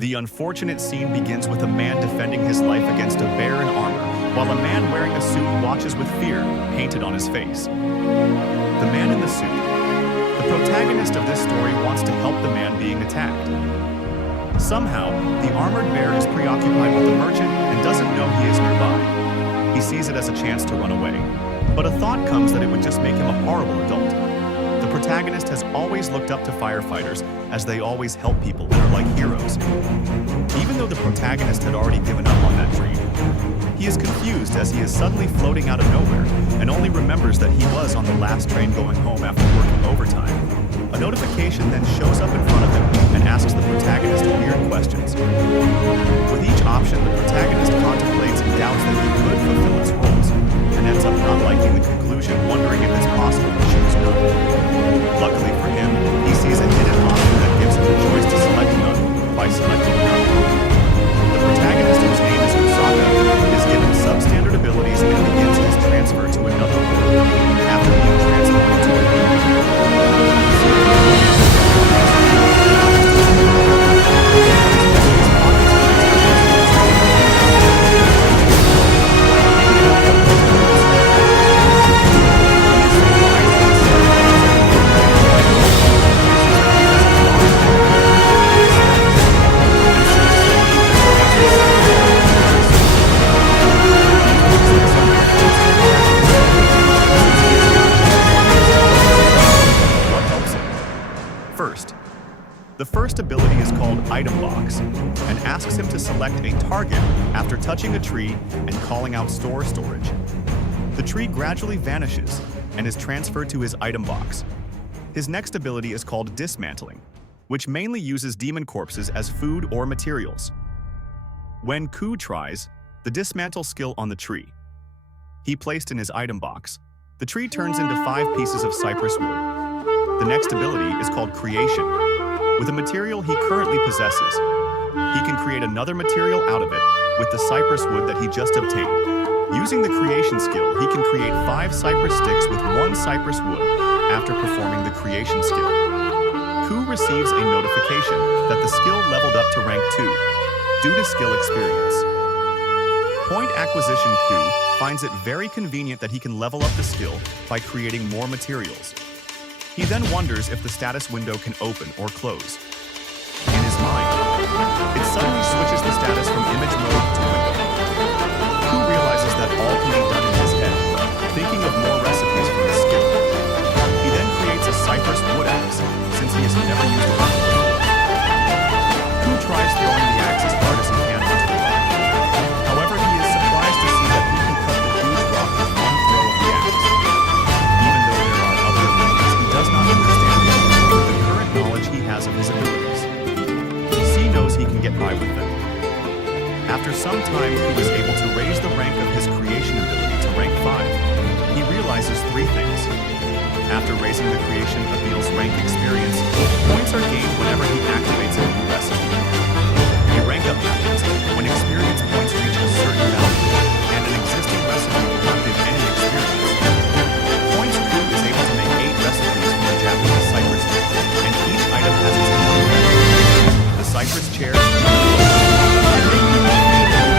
The unfortunate scene begins with a man defending his life against a bear in armor, while a man wearing a suit watches with fear painted on his face. The man in the suit. The protagonist of this story wants to help the man being attacked. Somehow, the armored bear is preoccupied with the merchant and doesn't know he is nearby. He sees it as a chance to run away, but a thought comes that it would just make him a horrible adult. The protagonist has always looked up to firefighters as they always help people and are like heroes. Even though the protagonist had already given up on that dream, he is confused as he is suddenly floating out of nowhere and only remembers that he was on the last train going home after working overtime. A notification then shows up in front of him and asks the protagonist weird questions. With each option, the protagonist contemplates and doubts that he could fulfill its roles, and ends up not liking the conclusion, wondering if it's possible to choose none. Luckily for him, he sees a hidden option that gives him the choice to select none by selecting none. The protagonist, whose name is Usaka, is given substandard abilities and begins his transfer to another world. After being transported to a The first ability is called Item Box, and asks him to select a target after touching a tree and calling out store storage. The tree gradually vanishes and is transferred to his item box. His next ability is called Dismantling, which mainly uses demon corpses as food or materials. When Ku tries the Dismantle skill on the tree he placed in his item box, the tree turns into 5 pieces of cypress wood. The next ability is called Creation. With a material he currently possesses, he can create another material out of it with the cypress wood that he just obtained. Using the creation skill, he can create 5 cypress sticks with 1 cypress wood after performing the creation skill. Ku receives a notification that the skill leveled up to rank 2 due to skill experience. Point Acquisition Ku finds it very convenient that he can level up the skill by creating more materials. He then wonders if the status window can open or close. In his mind, it suddenly switches the status from image mode to window. Ku realizes that all can be done in his head, thinking of more recipes for his skill. He then creates a cypress wood axe, since he has never used a weapon before. Ku tries throwing the axe as hard as he can onto the rock. However, he is surprised to see that he can cut the huge rock with one throw of the axe. Even though there are other abilities, he does not understand them with the current knowledge he has of his abilities. C knows he can get by with them. After some time, he was able to raise the rank of his creation ability to rank 5. He realizes 3 things. After raising the creation appeal's rank experience, points are gained whenever he activates a new recipe. A rank up happens when experience points reach a certain value, and an existing recipe will not give any experience. Points Ku is able to make 8 recipes from the Japanese cypress tree, and each item has its own effect. The cypress chair remembering that he has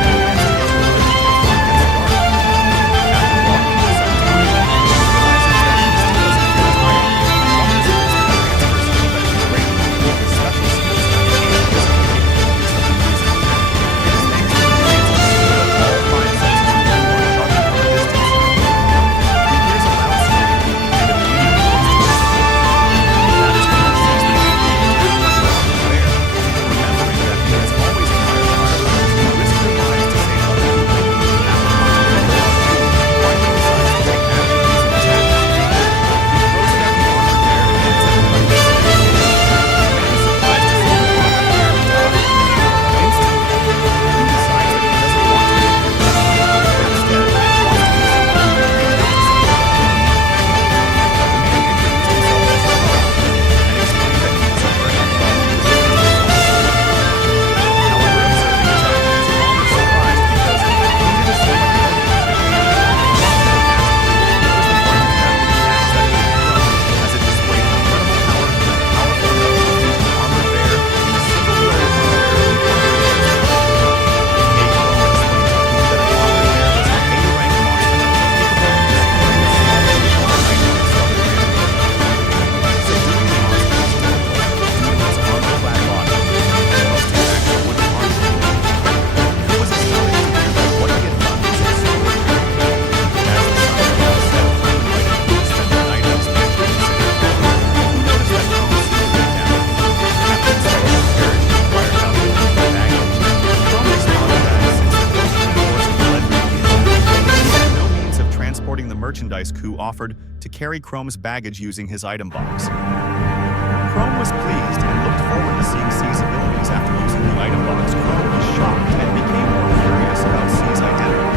advice Ku offered to carry Chrome's baggage using his item box. Chrome was pleased and looked forward to seeing C's abilities after using the item box. Chrome was shocked and became more curious about C's identity.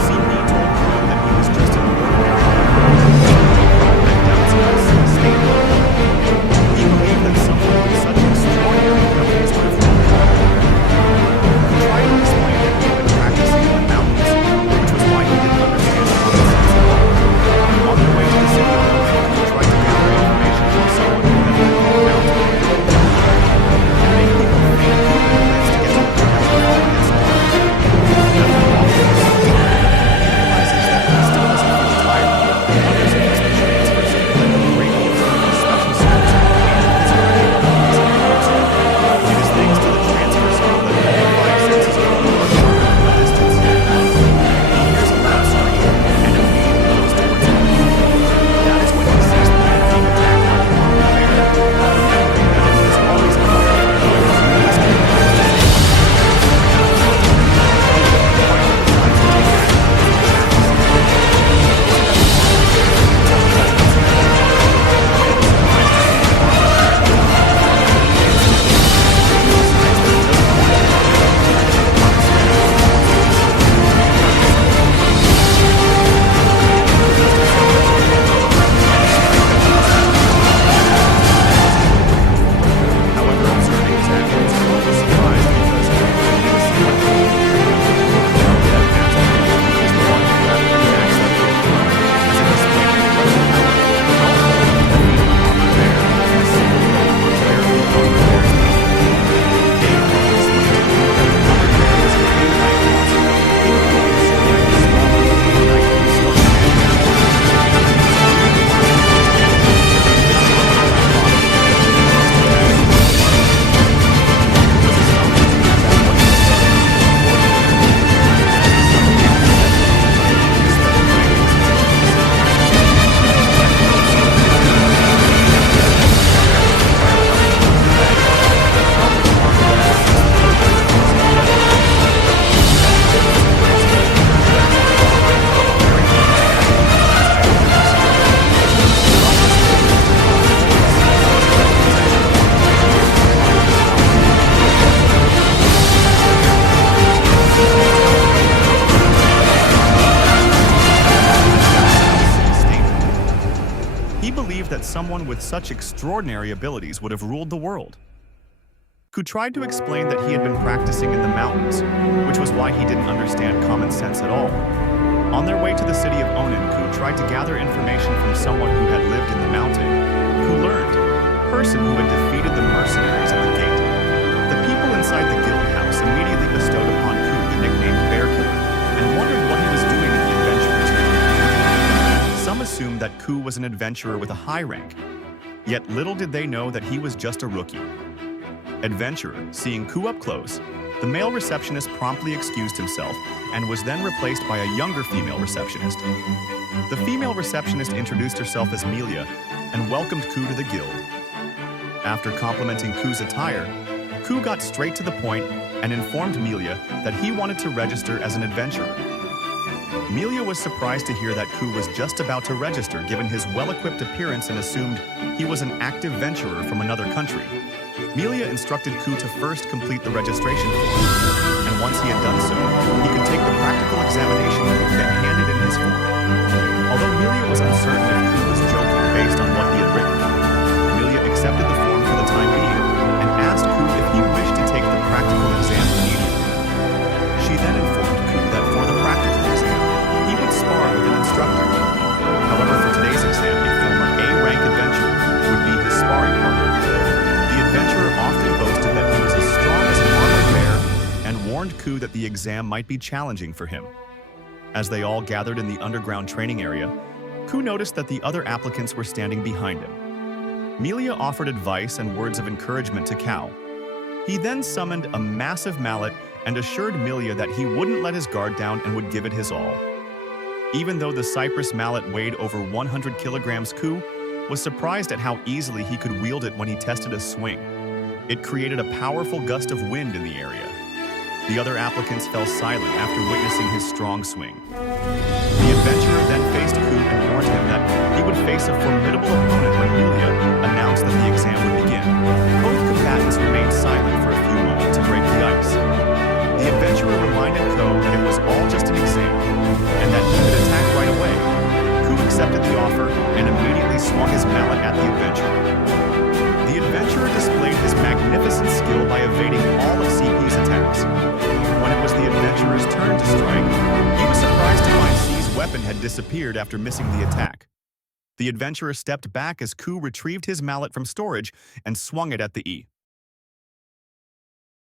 CP told Chrome that he was just an ordinary man. Chrome had doubts about C's state. He believed that someone with such extraordinary abilities would have ruled the world. He tried to explain that he had been practicing in the mountains, which was why he didn't understand common sense at all. On their way to the city of Omen, he tried to gather information from someone who had lived in the mountain. And make people think Ku had plans to get to the castle before he gets started. After walking for some time, he realizes that he still doesn't feel tired. He wonders if it's the transfer stimulating the great deal of his special skills and physical capabilities in the person. It is thanks to the transfer skill that all five senses of Ku are sharpened from a distance. He hears a loud scream and immediately goes towards him. That is when he sees the man being attacked by the armored bear, remembering that it is always a bear for the others who is being attacked. Finally decides to take action against the attacks. However, observing his actions, Chrome was surprised because he didn't seem like he was the one who had the attacks that were thrown, as it displayed incredible power, and also defeated the armored bear in a single blow on bear the armored bear's knee. Cave explained to Ku that the armored bear was a cave-like monster, capable of destroying the small overnight with a stone hand. He believed that someone with such extraordinary abilities would have ruled the world. Ku tried to explain that he had been practicing in the mountains, which was why he didn't understand common sense at all. On their way to the city of Onan, Ku tried to gather information from someone who had lived in the mountain. Ku learned, a person who had defeated the mercenaries at the gate. The people inside the guild house immediately bestowed upon Ku the nickname Bear Killer and wondered what he was doing in the adventurer's camp. Some assumed that Ku was an adventurer with a high rank, yet little did they know that he was just a rookie. Adventurer, seeing Ku up close, the male receptionist promptly excused himself and was then replaced by a younger female receptionist. The female receptionist introduced herself as Melia and welcomed Ku to the guild. After complimenting Ku's attire, Ku got straight to the point and informed Melia that he wanted to register as an adventurer. Melia was surprised to hear that Ku was just about to register given his well-equipped appearance and assumed he was an active venturer from another country. Melia instructed Ku to first complete the registration form, and once he had done so, he could take the practical examination Ku then handed in his form. Although Melia was uncertain if Ku was joking based on what he had written, Melia accepted the form for the time being and asked Ku if he wished to take the practical exam immediately. She then informed Ku that for the practical exam, he would spar with an instructor. However, for today's exam, a former A-rank adventurer would be his sparring partner. The adventurer often boasted that he was as strong as an armored bear and warned Ku that the exam might be challenging for him. As they all gathered in the underground training area, Ku noticed that the other applicants were standing behind him. Melia offered advice and words of encouragement to Kao. He then summoned a massive mallet and assured Melia that he wouldn't let his guard down and would give it his all. Even though the cypress mallet weighed over 100 kilograms, Ku was surprised at how easily he could wield it when he tested a swing. It created a powerful gust of wind in the area. The other applicants fell silent after witnessing his strong swing. The adventurer then faced Ku and warned him that he would face a formidable opponent when Yulia announced that the exam would begin. Both combatants remained silent for a few moments to break the ice. The adventurer reminded Ko that it was all just an exam, and that he could attack right away. Ku accepted the offer and immediately swung his mallet at the adventurer. The adventurer displayed his magnificent skill by evading all of CP's attacks. When it was the adventurer's turn to strike, he was surprised to find C's weapon had disappeared after missing the attack. The adventurer stepped back as Ku retrieved his mallet from storage and swung it at the E.